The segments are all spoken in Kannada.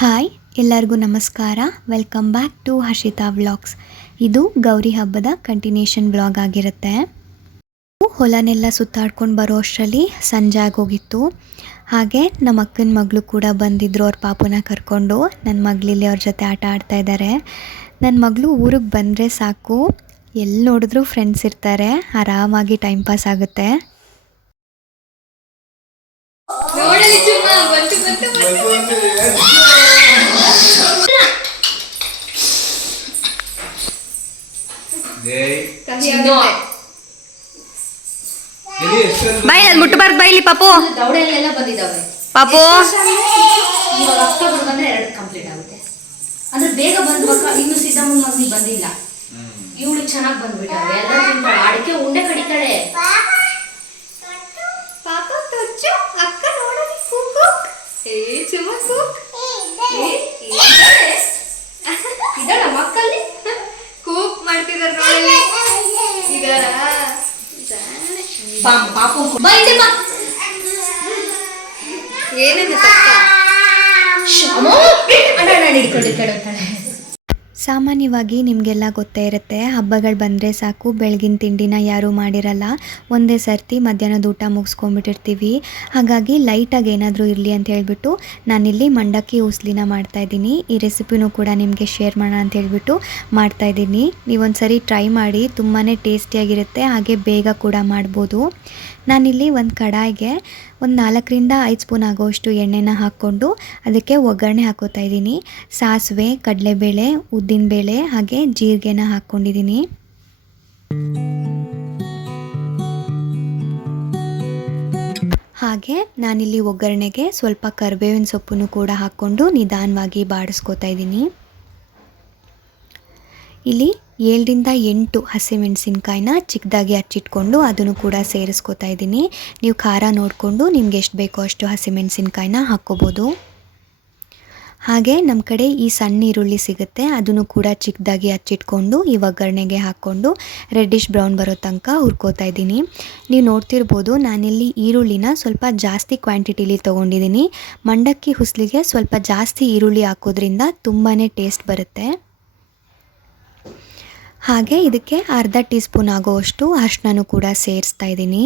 ಹಾಯ್ ಎಲ್ಲರಿಗೂ ನಮಸ್ಕಾರ. Welcome back to Harshita vlogs. ಇದು ಗೌರಿ ಹಬ್ಬದ ಕಂಟಿನ್ಯೂಷನ್ ವ್ಲಾಗ್ ಆಗಿರುತ್ತೆ. ಹೊಲನೆಲ್ಲ ಸುತ್ತಾಡ್ಕೊಂಡು ಬರೋ ಅಷ್ಟರಲ್ಲಿ ಸಂಜೆ ಆಗೋಗಿತ್ತು. ಹಾಗೆ ನಮ್ಮ ಅಕ್ಕನ ಮಗಳು ಕೂಡ ಬಂದಿದ್ದರು, ಅವ್ರ ಪಾಪುನ ಕರ್ಕೊಂಡು. ನನ್ನ ಮಗಳಿಲ್ಲಿ ಅವ್ರ ಜೊತೆ ಆಟ ಆಡ್ತಾ ಇದ್ದಾರೆ. ನನ್ನ ಮಗಳು ಊರಿಗೆ ಬಂದರೆ ಸಾಕು, ಎಲ್ಲಿ ನೋಡಿದ್ರೂ ಫ್ರೆಂಡ್ಸ್ ಇರ್ತಾರೆ, ಆರಾಮಾಗಿ ಟೈಮ್ ಪಾಸ್ ಆಗುತ್ತೆ. ಬಾಯಿ ಮುಟ್ಟಬಾರ್ದು ಬಾಯಿಲಿ ಪಾಪು. ದೌಡೆಲ್ಲ ಬಂದಿದ್ದಾವೆ ಪಾಪು. ಇವಾಗ ಅಕ್ಟೋಬರ್ ಬಂದ್ರೆ 2 ಕಂಪ್ಲೀಟ್ ಆಗುತ್ತೆ. ಅಂದ್ರೆ ಬೇಗ ಬಂದ್ಬೇಕಾ? ಇನ್ನು ಸಿದ್ದಮ್ಮ ಮಗನಿ ಬಂದಿಲ್ಲ. ಇವಳು ಚೆನ್ನಾಗಿ ಬಂದ್ಬಿಟ್ಟಾರೆ. ಎಲ್ಲ ತಿಂತಾಳೆ, ಅಡಿಕೆ ಉಂಡೆ ಕಡಿತಾಳೆ. ಪಾಪ ತೊಚ್ಚು ಅಕ್ಕ ನೋಡಲಿ ಕೂಕು. ಏ ಚುಮ್ಮ ಕೂಕ್. ಇದಳ ಮಕ್ಕಲ್ಲಿ ಕೂಕ್ ಮಾಡ್ತಿದಾರೆ ನೋಡಿ. ಇದರ ಪಾಪು ಬೈದೆ ಬಾ. ಏನಿದೆ ತಕ್ಕ? ಶಮೋ ಅಣ್ಣ ಹಿಡ್ಕೊಂಡಿರ್ತಾಳೆ. ಸಾಮಾನ್ಯವಾಗಿ ನಿಮಗೆಲ್ಲ ಗೊತ್ತೇ ಇರುತ್ತೆ, ಹಬ್ಬಗಳು ಬಂದರೆ ಸಾಕು ಬೆಳಗಿನ ತಿಂಡಿನ ಯಾರೂ ಮಾಡಿರಲ್ಲ. ಒಂದೇ ಸರ್ತಿ ಮಧ್ಯಾಹ್ನದ ಊಟ ಮುಗಿಸ್ಕೊಂಡ್ಬಿಟ್ಟಿರ್ತೀವಿ. ಹಾಗಾಗಿ ಲೈಟಾಗಿ ಏನಾದರೂ ಇರಲಿ ಅಂತ ಹೇಳಿಬಿಟ್ಟು ನಾನಿಲ್ಲಿ ಮಂಡಕ್ಕಿ ಉಸ್ಲಿನ ಮಾಡ್ತಾಯಿದ್ದೀನಿ. ಈ ರೆಸಿಪಿನೂ ಕೂಡ ನಿಮಗೆ ಶೇರ್ ಮಾಡೋಣ ಅಂತ ಹೇಳಿಬಿಟ್ಟು ಮಾಡ್ತಾಯಿದ್ದೀನಿ. ನೀವೊಂದು ಸರಿ ಟ್ರೈ ಮಾಡಿ, ತುಂಬಾ ಟೇಸ್ಟಿಯಾಗಿರುತ್ತೆ, ಹಾಗೆ ಬೇಗ ಕೂಡ ಮಾಡ್ಬೋದು. ನಾನಿಲ್ಲಿ ಒಂದು ಕಡಾಯಿಗೆ ಒಂದು 4ರಿಂದ 5 ಸ್ಪೂನ್ ಆಗೋಷ್ಟು ಎಣ್ಣೆನ ಹಾಕ್ಕೊಂಡು ಅದಕ್ಕೆ ಒಗ್ಗರಣೆ ಹಾಕೋತಾ ಇದ್ದೀನಿ. ಸಾಸಿವೆ, ಕಡಲೆಬೇಳೆ, ಉದ್ದಿನಬೇಳೆ ಹಾಗೆ ಜೀರಿಗೆನ ಹಾಕ್ಕೊಂಡಿದ್ದೀನಿ. ಹಾಗೆ ನಾನಿಲ್ಲಿ ಒಗ್ಗರಣೆಗೆ ಸ್ವಲ್ಪ ಕರಿಬೇವಿನ ಸೊಪ್ಪನ್ನು ಕೂಡ ಹಾಕ್ಕೊಂಡು ನಿಧಾನವಾಗಿ ಬಾಡಿಸ್ಕೊತಾ ಇದ್ದೀನಿ. ಇಲ್ಲಿ 7ರಿಂದ 8 ಹಸಿಮೆಣಸಿನ್ಕಾಯಿನ ಚಿಕ್ಕದಾಗಿ ಹಚ್ಚಿಟ್ಕೊಂಡು ಅದನ್ನು ಕೂಡ ಸೇರಿಸ್ಕೊತಾ ಇದ್ದೀನಿ. ನೀವು ಖಾರ ನೋಡಿಕೊಂಡು ನಿಮ್ಗೆ ಎಷ್ಟು ಬೇಕೋ ಅಷ್ಟು ಹಸಿಮೆಣಸಿನ್ಕಾಯಿನ ಹಾಕ್ಕೋಬೋದು. ಹಾಗೆ ನಮ್ಮ ಕಡೆ ಈ ಸಣ್ಣ ಈರುಳ್ಳಿ ಸಿಗುತ್ತೆ, ಅದನ್ನು ಕೂಡ ಚಿಕ್ಕದಾಗಿ ಹಚ್ಚಿಟ್ಕೊಂಡು ಈ ಒಗ್ಗರಣೆಗೆ ಹಾಕ್ಕೊಂಡು ರೆಡ್ಡಿಶ್ ಬ್ರೌನ್ ಬರೋ ತನಕ ಹುರ್ಕೋತಾ ಇದ್ದೀನಿ. ನೀವು ನೋಡ್ತಿರ್ಬೋದು, ನಾನಿಲ್ಲಿ ಈರುಳ್ಳಿನ ಸ್ವಲ್ಪ ಜಾಸ್ತಿ ಕ್ವಾಂಟಿಟಿಲಿ ತೊಗೊಂಡಿದ್ದೀನಿ. ಮಂಡಕ್ಕಿ ಹುಸ್ಲಿಗೆ ಸ್ವಲ್ಪ ಜಾಸ್ತಿ ಈರುಳ್ಳಿ ಹಾಕೋದ್ರಿಂದ ತುಂಬಾ ಟೇಸ್ಟ್ ಬರುತ್ತೆ. ಹಾಗೆ ಇದಕ್ಕೆ ಅರ್ಧ ಟೀ ಸ್ಪೂನ್ ಆಗೋವಷ್ಟು ಅರಿಶಿನನೂ ಕೂಡ ಸೇರಿಸ್ತಾ ಇದ್ದೀನಿ.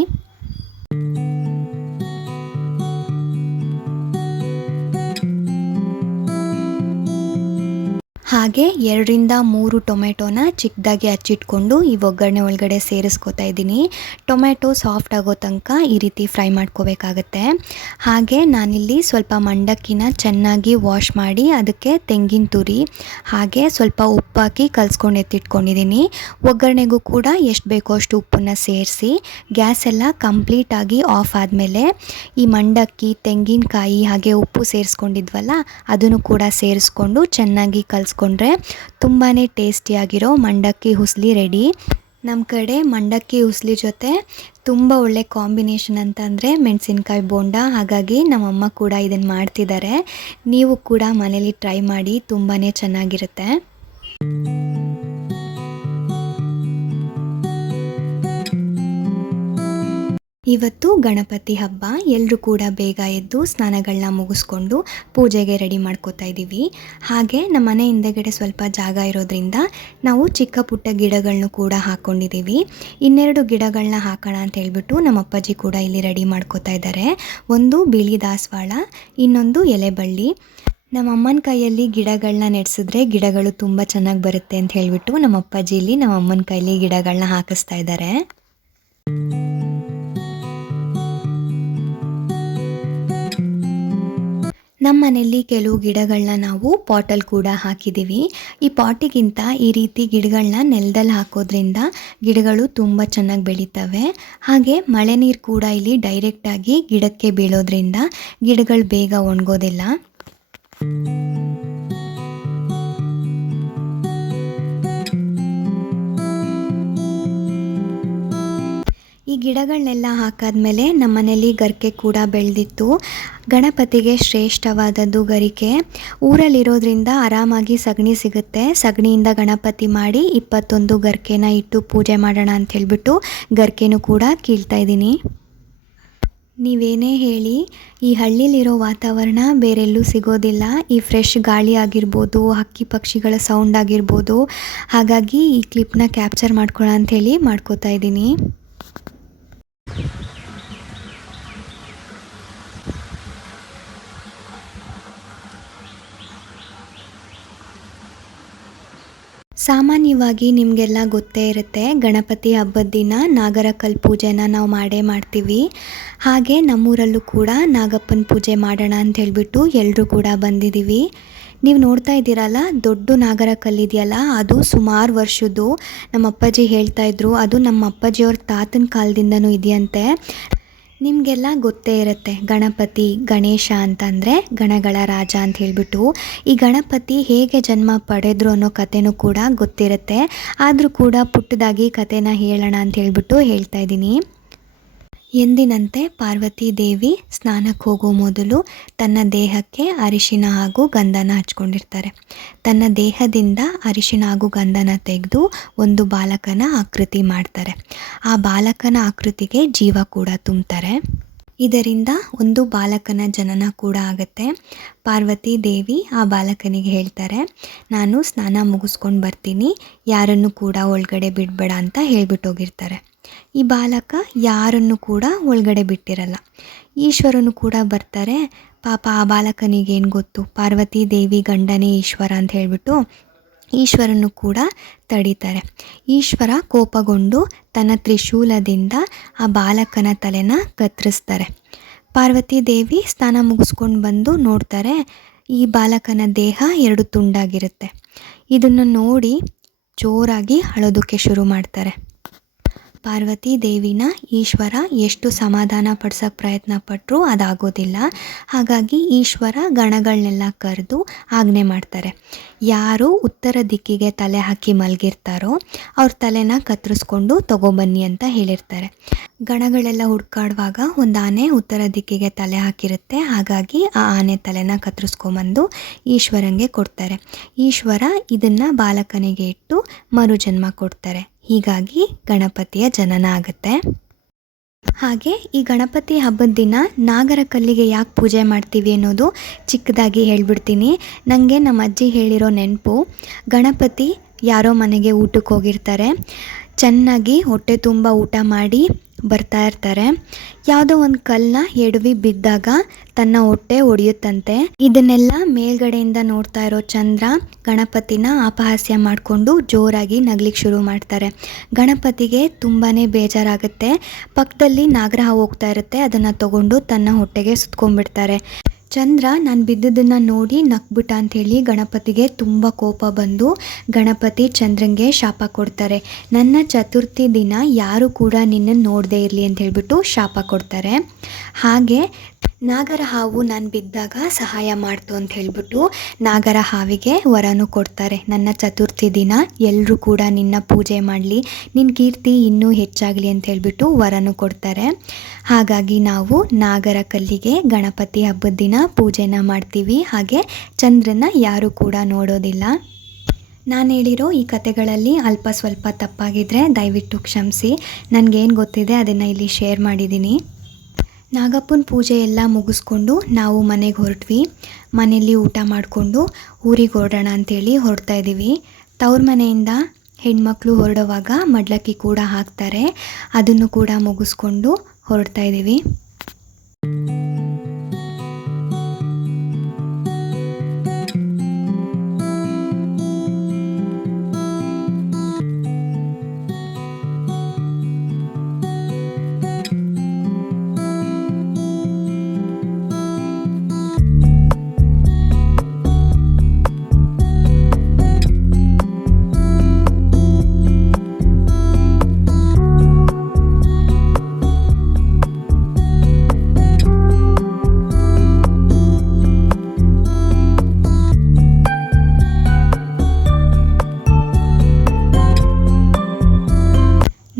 ಹಾಗೆ 2ರಿಂದ 3 ಟೊಮೆಟೊನ ಚಿಕ್ಕದಾಗಿ ಹಚ್ಚಿಟ್ಕೊಂಡು ಈ ಒಗ್ಗರಣೆ ಒಳಗಡೆ ಸೇರಿಸ್ಕೊತಾ ಇದ್ದೀನಿ. ಟೊಮೆಟೊ ಸಾಫ್ಟ್ ಆಗೋ ತನಕ ಈ ರೀತಿ ಫ್ರೈ ಮಾಡ್ಕೋಬೇಕಾಗತ್ತೆ. ಹಾಗೆ ನಾನಿಲ್ಲಿ ಸ್ವಲ್ಪ ಮಂಡಕ್ಕಿನ ಚೆನ್ನಾಗಿ ವಾಶ್ ಮಾಡಿ ಅದಕ್ಕೆ ತೆಂಗಿನ ತುರಿ ಹಾಗೆ ಸ್ವಲ್ಪ ಉಪ್ಪು ಹಾಕಿ ಕಲಿಸ್ಕೊಂಡು ಎತ್ತಿಟ್ಕೊಂಡಿದ್ದೀನಿ. ಒಗ್ಗರಣೆಗೂ ಕೂಡ ಎಷ್ಟು ಬೇಕೋ ಅಷ್ಟು ಉಪ್ಪನ್ನು ಸೇರಿಸಿ ಗ್ಯಾಸ್ ಎಲ್ಲ ಕಂಪ್ಲೀಟಾಗಿ ಆಫ್ ಆದಮೇಲೆ ಈ ಮಂಡಕ್ಕಿ, ತೆಂಗಿನಕಾಯಿ ಹಾಗೆ ಉಪ್ಪು ಸೇರಿಸ್ಕೊಂಡಿದ್ವಲ್ಲ ಅದನ್ನು ಕೂಡ ಸೇರಿಸ್ಕೊಂಡು ಚೆನ್ನಾಗಿ ಕಲಿಸ್ಕೊಂಡ್ರೆ ತುಂಬಾ ಟೇಸ್ಟಿಯಾಗಿರೋ ಮಂಡಕ್ಕಿ ಹುಸ್ಲಿ ರೆಡಿ. ನಮ್ಮ ಕಡೆ ಮಂಡಕ್ಕಿ ಹುಸ್ಲಿ ಜೊತೆ ತುಂಬ ಒಳ್ಳೆ ಕಾಂಬಿನೇಷನ್ ಅಂತಂದರೆ ಮೆಣಸಿನ್ಕಾಯಿ ಬೋಂಡ. ಹಾಗಾಗಿ ನಮ್ಮಮ್ಮ ಕೂಡ ಇದನ್ನು ಮಾಡ್ತಿದ್ದಾರೆ. ನೀವು ಕೂಡ ಮನೇಲಿ ಟ್ರೈ ಮಾಡಿ, ತುಂಬಾ ಚೆನ್ನಾಗಿರುತ್ತೆ. ಇವತ್ತು ಗಣಪತಿ ಹಬ್ಬ. ಎಲ್ಲರೂ ಕೂಡ ಬೇಗ ಎದ್ದು ಸ್ನಾನಗಳನ್ನ ಮುಗಿಸ್ಕೊಂಡು ಪೂಜೆಗೆ ರೆಡಿ ಮಾಡ್ಕೋತಾ ಇದ್ದೀವಿ. ಹಾಗೆ ನಮ್ಮ ಮನೆ ಹಿಂದೆಗಡೆ ಸ್ವಲ್ಪ ಜಾಗ ಇರೋದ್ರಿಂದ ನಾವು ಚಿಕ್ಕ ಪುಟ್ಟ ಗಿಡಗಳನ್ನೂ ಕೂಡ ಹಾಕ್ಕೊಂಡಿದ್ದೀವಿ. 2 ಗಿಡಗಳನ್ನ ಹಾಕೋಣ ಅಂತ ಹೇಳ್ಬಿಟ್ಟು ನಮ್ಮ ಅಪ್ಪಾಜಿ ಕೂಡ ಇಲ್ಲಿ ರೆಡಿ ಮಾಡ್ಕೋತಾ ಇದ್ದಾರೆ. ಒಂದು ಬಿಳಿ ದಾಸವಾಳ, ಇನ್ನೊಂದು ಎಲೆಬಳ್ಳಿ. ನಮ್ಮ ಅಮ್ಮನ ಕೈಯಲ್ಲಿ ಗಿಡಗಳನ್ನ ನೆಡ್ಸಿದ್ರೆ ಗಿಡಗಳು ತುಂಬ ಚೆನ್ನಾಗಿ ಬರುತ್ತೆ ಅಂತ ಹೇಳಿಬಿಟ್ಟು ನಮ್ಮ ಅಪ್ಪಾಜಿ ಇಲ್ಲಿ ನಮ್ಮ ಅಮ್ಮನ ಕೈಯಲ್ಲಿ ಗಿಡಗಳನ್ನ ಹಾಕಿಸ್ತಾ ಇದ್ದಾರೆ. ನಮ್ಮ ಮನೆಯಲ್ಲಿ ಕೆಲವು ಗಿಡಗಳನ್ನ ನಾವು ಪಾಟಲ್ಲಿ ಕೂಡ ಹಾಕಿದ್ದೀವಿ. ಈ ಪಾಟಿಗಿಂತ ಈ ರೀತಿ ಗಿಡಗಳನ್ನ ನೆಲದಲ್ಲಿ ಹಾಕೋದ್ರಿಂದ ಗಿಡಗಳು ತುಂಬ ಚೆನ್ನಾಗಿ ಬೆಳೀತವೆ. ಹಾಗೆ ಮಳೆ ನೀರು ಕೂಡ ಇಲ್ಲಿ ಡೈರೆಕ್ಟಾಗಿ ಗಿಡಕ್ಕೆ ಬೀಳೋದ್ರಿಂದ ಗಿಡಗಳು ಬೇಗ ಒಣಗೋದಿಲ್ಲ. ಈ ಗಿಡಗಳನ್ನೆಲ್ಲ ಹಾಕಾದ್ಮೇಲೆ ನಮ್ಮ ಮನೇಲಿ ಗರಿಕೆ ಕೂಡ ಬೆಳೆದಿತ್ತು. ಗಣಪತಿಗೆ ಶ್ರೇಷ್ಠವಾದದ್ದು ಗರಿಕೆ. ಊರಲ್ಲಿರೋದ್ರಿಂದ ಆರಾಮಾಗಿ ಸಗಣಿ ಸಿಗುತ್ತೆ. ಸಗಣಿಯಿಂದ ಗಣಪತಿ ಮಾಡಿ 21 ಗರಿಕೆನ ಇಟ್ಟು ಪೂಜೆ ಮಾಡೋಣ ಅಂತ ಹೇಳ್ಬಿಟ್ಟು ಗರಿಕೆನೂ ಕೂಡ ಕೀಳ್ತಾ ಇದ್ದೀನಿ. ನೀವೇನೇ ಹೇಳಿ ಈ ಹಳ್ಳಿಲಿರೋ ವಾತಾವರಣ ಬೇರೆಲ್ಲೂ ಸಿಗೋದಿಲ್ಲ. ಈ ಫ್ರೆಶ್ ಗಾಳಿ ಆಗಿರ್ಬೋದು, ಹಕ್ಕಿ ಪಕ್ಷಿಗಳ ಸೌಂಡ್ ಆಗಿರ್ಬೋದು. ಹಾಗಾಗಿ ಈ ಕ್ಲಿಪ್ನ ಕ್ಯಾಪ್ಚರ್ ಮಾಡ್ಕೊಳ್ಳೋ ಅಂಥೇಳಿ ಮಾಡ್ಕೋತಾ ಇದ್ದೀನಿ. ಸಾಮಾನ್ಯವಾಗಿ ನಿಮಗೆಲ್ಲ ಗೊತ್ತೇ ಇರುತ್ತೆ, ಗಣಪತಿ ಹಬ್ಬದ ದಿನ ನಾಗರಕಲ್ಲು ಪೂಜೆನ ನಾವು ಮಾಡೇ ಮಾಡ್ತೀವಿ. ಹಾಗೆ ನಮ್ಮೂರಲ್ಲೂ ಕೂಡ ನಾಗಪ್ಪನ ಪೂಜೆ ಮಾಡೋಣ ಅಂತ ಹೇಳಿಬಿಟ್ಟು ಎಲ್ಲರೂ ಕೂಡ ಬಂದಿದ್ದೀವಿ. ನೀವು ನೋಡ್ತಾ ಇದ್ದೀರಲ್ಲ, ದೊಡ್ಡ ನಾಗರಕಲ್ಲಿದೆಯಲ್ಲ, ಅದು ಸುಮಾರು ವರ್ಷದ್ದು. ನಮ್ಮ ಅಪ್ಪಾಜಿ ಹೇಳ್ತಾಯಿದ್ರು, ಅದು ನಮ್ಮ ಅಪ್ಪಾಜಿಯವ್ರ ತಾತನ ಕಾಲದಿಂದನೂ ಇದೆಯಂತೆ. ನಿಮಗೆಲ್ಲ ಗೊತ್ತೇ ಇರುತ್ತೆ, ಗಣಪತಿ ಗಣೇಶ ಅಂತಂದರೆ ಗಣಗಳ ರಾಜ ಅಂತ ಹೇಳಿಬಿಟ್ಟು. ಈ ಗಣಪತಿ ಹೇಗೆ ಜನ್ಮ ಪಡೆದ್ರು ಅನ್ನೋ ಕಥೆನೂ ಕೂಡ ಗೊತ್ತಿರುತ್ತೆ. ಆದರೂ ಕೂಡ ಪುಟ್ಟದಾಗಿ ಕಥೆನ ಹೇಳೋಣ ಅಂತ ಹೇಳಿಬಿಟ್ಟು ಹೇಳ್ತಾ ಇದ್ದೀನಿ. ಎಂದಿನಂತೆ ಪಾರ್ವತಿ ದೇವಿ ಸ್ನಾನಕ್ಕೆ ಹೋಗೋ ಮೊದಲು ತನ್ನ ದೇಹಕ್ಕೆ ಅರಿಶಿನ ಹಾಗೂ ಗಂಧನ ಹಚ್ಕೊಂಡಿರ್ತಾರೆ. ತನ್ನ ದೇಹದಿಂದ ಅರಿಶಿನ ಹಾಗೂ ಗಂಧನ ತೆಗೆದು ಒಂದು ಬಾಲಕನ ಆಕೃತಿ ಮಾಡ್ತಾರೆ. ಆ ಬಾಲಕನ ಆಕೃತಿಗೆ ಜೀವ ಕೂಡ ತುಂಬ್ತಾರೆ. ಇದರಿಂದ ಒಂದು ಬಾಲಕನ ಜನನ ಕೂಡ ಆಗುತ್ತೆ. ಪಾರ್ವತಿ ದೇವಿ ಆ ಬಾಲಕನಿಗೆ ಹೇಳ್ತಾರೆ, ನಾನು ಸ್ನಾನ ಮುಗಿಸ್ಕೊಂಡು ಬರ್ತೀನಿ, ಯಾರನ್ನು ಕೂಡ ಒಳಗಡೆ ಬಿಡಬೇಡ ಅಂತ ಹೇಳ್ಬಿಟ್ಟು ಹೋಗಿರ್ತಾರೆ. ಈ ಬಾಲಕ ಯಾರನ್ನು ಕೂಡ ಒಳಗಡೆ ಬಿಟ್ಟಿರಲ್ಲ. ಈಶ್ವರನು ಕೂಡ ಬರ್ತಾರೆ. ಪಾಪ ಆ ಬಾಲಕನಿಗೇನು ಗೊತ್ತು, ಪಾರ್ವತಿ ದೇವಿ ಗಂಡನೇ ಈಶ್ವರ ಅಂತ ಹೇಳಿಬಿಟ್ಟು ಈಶ್ವರನು ಕೂಡ ತಡೀತಾರೆ. ಈಶ್ವರ ಕೋಪಗೊಂಡು ತನ್ನ ತ್ರಿಶೂಲದಿಂದ ಆ ಬಾಲಕನ ತಲೆನ ಕತ್ತರಿಸ್ತಾರೆ. ಪಾರ್ವತಿ ದೇವಿ ಸ್ನಾನ ಮುಗಿಸ್ಕೊಂಡು ಬಂದು ನೋಡ್ತಾರೆ, ಈ ಬಾಲಕನ ದೇಹ 2 ತುಂಡಾಗಿರುತ್ತೆ. ಇದನ್ನು ನೋಡಿ ಜೋರಾಗಿ ಅಳೋದಕ್ಕೆ ಶುರು ಮಾಡ್ತಾರೆ. ಪಾರ್ವತಿ ದೇವಿನ ಈಶ್ವರ ಎಷ್ಟು ಸಮಾಧಾನ ಪಡ್ಸೋಕ್ಕೆ ಪ್ರಯತ್ನ ಪಟ್ಟರೂ ಅದಾಗೋದಿಲ್ಲ. ಹಾಗಾಗಿ ಈಶ್ವರ ಗಣಗಳನ್ನೆಲ್ಲ ಕರೆದು ಆಜ್ಞೆ ಮಾಡ್ತಾರೆ, ಯಾರು ಉತ್ತರ ದಿಕ್ಕಿಗೆ ತಲೆ ಹಾಕಿ ಮಲಗಿರ್ತಾರೋ ಅವ್ರ ತಲೆನ ಕತ್ತರಿಸ್ಕೊಂಡು ತಗೊಬನ್ನಿ ಅಂತ ಹೇಳಿರ್ತಾರೆ. ಗಣಗಳೆಲ್ಲ ಹುಡ್ಕಾಡುವಾಗ ಒಂದು ಆನೆ ಉತ್ತರ ದಿಕ್ಕಿಗೆ ತಲೆ ಹಾಕಿರುತ್ತೆ. ಹಾಗಾಗಿ ಆ ಆನೆ ತಲೆನ ಕತ್ತರಿಸ್ಕೊಂಬಂದು ಈಶ್ವರಂಗೆ ಕೊಡ್ತಾರೆ. ಈಶ್ವರ ಇದನ್ನು ಬಾಲಕನಿಗೆ ಇಟ್ಟು ಮರುಜನ್ಮ ಕೊಡ್ತಾರೆ. ಹೀಗಾಗಿ ಗಣಪತಿಯ ಜನನ ಆಗುತ್ತೆ. ಹಾಗೆ ಈ ಗಣಪತಿ ಹಬ್ಬದ ದಿನ ನಾಗರ ಕಲ್ಲಿಗೆ ಯಾಕೆ ಪೂಜೆ ಮಾಡ್ತೀವಿ ಅನ್ನೋದು ಚಿಕ್ಕದಾಗಿ ಹೇಳ್ಬಿಡ್ತೀನಿ. ನನಗೆ ನಮ್ಮ ಅಜ್ಜಿ ಹೇಳಿರೋ ನೆನಪು, ಗಣಪತಿ ಯಾರೋ ಮನೆಗೆ ಊಟಕ್ಕೆ ಹೋಗಿರ್ತಾರೆ. ಚೆನ್ನಾಗಿ ಹೊಟ್ಟೆ ತುಂಬ ಊಟ ಮಾಡಿ ಬರ್ತಾ ಇರ್ತಾರೆ. ಯಾವುದೋ ಒಂದು ಕಲ್ಲನ್ನ ಎಡವಿ ಬಿದ್ದಾಗ ತನ್ನ ಹೊಟ್ಟೆ ಒಡೆಯುತ್ತಂತೆ. ಇದನ್ನೆಲ್ಲ ಮೇಲ್ಗಡೆಯಿಂದ ನೋಡ್ತಾ ಇರೋ ಚಂದ್ರ ಗಣಪತಿನ ಅಪಹಾಸ್ಯ ಮಾಡಿಕೊಂಡು ಜೋರಾಗಿ ನಗ್ಲಿಕ್ಕೆ ಶುರು ಮಾಡ್ತಾರೆ. ಗಣಪತಿಗೆ ತುಂಬಾ ಬೇಜಾರಾಗುತ್ತೆ. ಪಕ್ಕದಲ್ಲಿ ನಾಗರಹ ಹೋಗ್ತಾ ಇರುತ್ತೆ, ಅದನ್ನು ತಗೊಂಡು ತನ್ನ ಹೊಟ್ಟೆಗೆ ಸುತ್ಕೊಂಡ್ಬಿಡ್ತಾರೆ. ಚಂದ್ರ ನಾನು ಬಿದ್ದದನ್ನು ನೋಡಿ ನಕ್ಬಿಟ್ಟ ಅಂಥೇಳಿ ಗಣಪತಿಗೆ ತುಂಬ ಕೋಪ ಬಂದು ಗಣಪತಿ ಚಂದ್ರಂಗೆ ಶಾಪ ಕೊಡ್ತಾರೆ. ನನ್ನ ಚತುರ್ಥಿ ದಿನ ಯಾರು ಕೂಡ ನಿನ್ನನ್ನು ನೋಡದೇ ಇರಲಿ ಅಂತ ಹೇಳ್ಬಿಟ್ಟು ಶಾಪ ಕೊಡ್ತಾರೆ. ಹಾಗೆ ನಾಗರ ಹಾವು ನಾನು ಬಿದ್ದಾಗ ಸಹಾಯ ಮಾಡ್ತು ಅಂತ ಹೇಳ್ಬಿಟ್ಟು ನಾಗರ ಹಾವಿಗೆ ವರನೂ ಕೊಡ್ತಾರೆ. ನನ್ನ ಚತುರ್ಥಿ ದಿನ ಎಲ್ಲರೂ ಕೂಡ ನಿನ್ನ ಪೂಜೆ ಮಾಡಲಿ, ನಿನ್ನ ಕೀರ್ತಿ ಇನ್ನೂ ಹೆಚ್ಚಾಗಲಿ ಅಂತ ಹೇಳ್ಬಿಟ್ಟು ವರನೂ ಕೊಡ್ತಾರೆ. ಹಾಗಾಗಿ ನಾವು ನಾಗರ ಕಲ್ಲಿಗೆ ಗಣಪತಿ ಹಬ್ಬದ ದಿನ ಪೂಜೆನ ಮಾಡ್ತೀವಿ. ಹಾಗೆ ಚಂದ್ರನ ಯಾರೂ ಕೂಡ ನೋಡೋದಿಲ್ಲ. ನಾನು ಹೇಳಿರೋ ಈ ಕಥೆಗಳಲ್ಲಿ ಅಲ್ಪ ಸ್ವಲ್ಪ ತಪ್ಪಾಗಿದ್ದರೆ ದಯವಿಟ್ಟು ಕ್ಷಮಿಸಿ. ನನಗೇನು ಗೊತ್ತಿದೆ ಅದನ್ನು ಇಲ್ಲಿ ಶೇರ್ ಮಾಡಿದ್ದೀನಿ. ನಾಗಪ್ಪನ ಪೂಜೆ ಎಲ್ಲ ಮುಗಿಸ್ಕೊಂಡು ನಾವು ಮನೆಗೆ ಹೊರಟ್ವಿ. ಮನೆಯಲ್ಲಿ ಊಟ ಮಾಡಿಕೊಂಡು ಊರಿಗೆ ಹೊರಡೋಣ ಅಂಥೇಳಿ ಹೊರಡ್ತಾ ಇದ್ದೀವಿ. ತವ್ರ ಮನೆಯಿಂದ ಹೆಣ್ಮಕ್ಳು ಹೊರಡುವಾಗ ಮಡ್ಲಕ್ಕಿ ಕೂಡ ಹಾಕ್ತಾರೆ. ಅದನ್ನು ಕೂಡ ಮುಗಿಸ್ಕೊಂಡು ಹೊರಡ್ತಾ ಇದ್ದೀವಿ.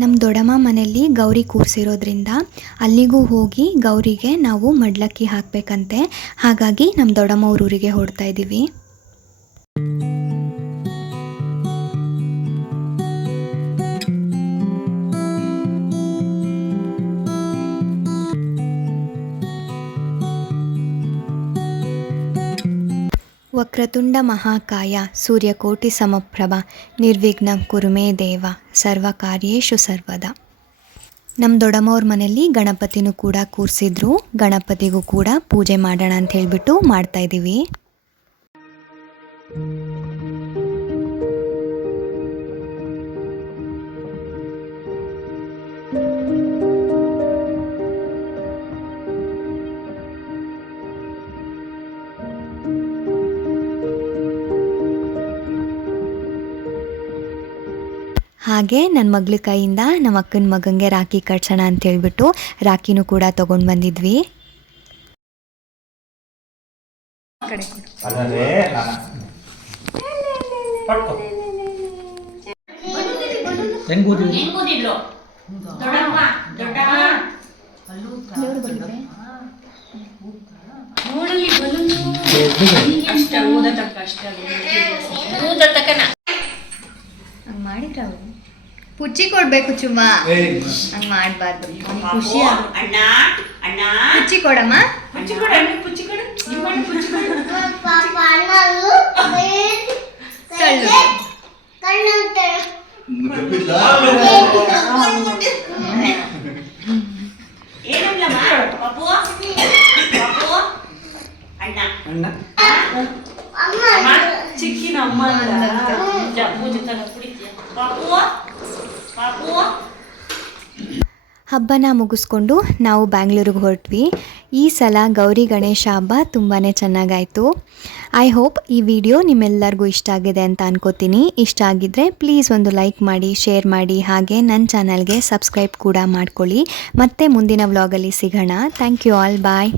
ನಮ್ಮ ದೊಡ್ಡಮ್ಮ ಮನೆಯಲ್ಲಿ ಗೌರಿ ಕೂರಿಸಿರೋದ್ರಿಂದ ಅಲ್ಲಿಗೂ ಹೋಗಿ ಗೌರಿಗೆ ನಾವು ಮಡ್ಲಕ್ಕಿ ಹಾಕಬೇಕಂತೆ. ಹಾಗಾಗಿ ನಮ್ಮ ದೊಡ್ಡಮ್ಮ ಊರಿಗೆ ಹೊರಡ್ತಾ ಇದ್ದೀವಿ. ವಕ್ರತುಂಡ ಮಹಾಕಾಯ ಸೂರ್ಯಕೋಟಿ ಸಮಪ್ರಭ ನಿರ್ವಿಘ್ನಂ ಕುರು ಮೇ ದೇವ ಸರ್ವಕಾರ್ಯೇಷು ಸರ್ವದಾ. ನಮ್ಮ ದೊಡ್ಡಮ್ಮವ್ರ ಮನೇಲಿ ಗಣಪತಿನೂ ಕೂಡ ಕೂರಿಸಿದ್ರು. ಗಣಪತಿಗೂ ಕೂಡ ಪೂಜೆ ಮಾಡೋಣ ಅಂತ ಹೇಳಿಬಿಟ್ಟು ಮಾಡ್ತಾಯಿದ್ದೀವಿ. ಹಾಗೆ ನನ್ನ ಮಗಳ ಕೈಯಿಂದ ನಮ್ಮ ಅಕ್ಕನ ಮಗನಿಗೆ ರಾಖಿ ಕಟ್ಸೋಣ ಅಂತ ಹೇಳ್ಬಿಟ್ಟು ರಾಖಿನೂ ಕೂಡ ತೊಗೊಂಡು ಬಂದಿದ್ವಿ. ಮಾಡಿದ್ರ ಪುಚ್ಚಿ ಕೊಡ್ಬೇಕು ಚುಮ್ಮ, ಹಂಗ್ ಮಾಡ್ಬಾರ್ದು. ಖುಷಿ ಪುಚ್ಚಿ ಕೊಡಮ್ಮ, ಚಿಕ್ಕಿನ ಅಮ್ಮ ಹಬ್ಬನ ಮುಗಿಸ್ಕೊಂಡು ನಾವು ಬ್ಯಾಂಗ್ಳೂರಿಗೆ ಹೊರಟ್ವಿ. ಈ ಸಲ ಗೌರಿ ಗಣೇಶ ಹಬ್ಬ ತುಂಬಾ ಚೆನ್ನಾಗಾಯಿತು. ಐ ಹೋಪ್ ಈ ವಿಡಿಯೋ ನಿಮ್ಮೆಲ್ಲರಿಗೂ ಇಷ್ಟ ಆಗಿದೆ ಅಂತ ಅನ್ಕೋತೀನಿ. ಇಷ್ಟ ಆಗಿದ್ದರೆ ಪ್ಲೀಸ್ ಒಂದು ಲೈಕ್ ಮಾಡಿ, ಶೇರ್ ಮಾಡಿ, ಹಾಗೆ ನನ್ನ ಚಾನಲ್ಗೆ ಸಬ್ಸ್ಕ್ರೈಬ್ ಕೂಡ ಮಾಡ್ಕೊಳ್ಳಿ. ಮತ್ತೆ ಮುಂದಿನ ವ್ಲಾಗಲ್ಲಿ ಸಿಗೋಣ. Thank you all, bye.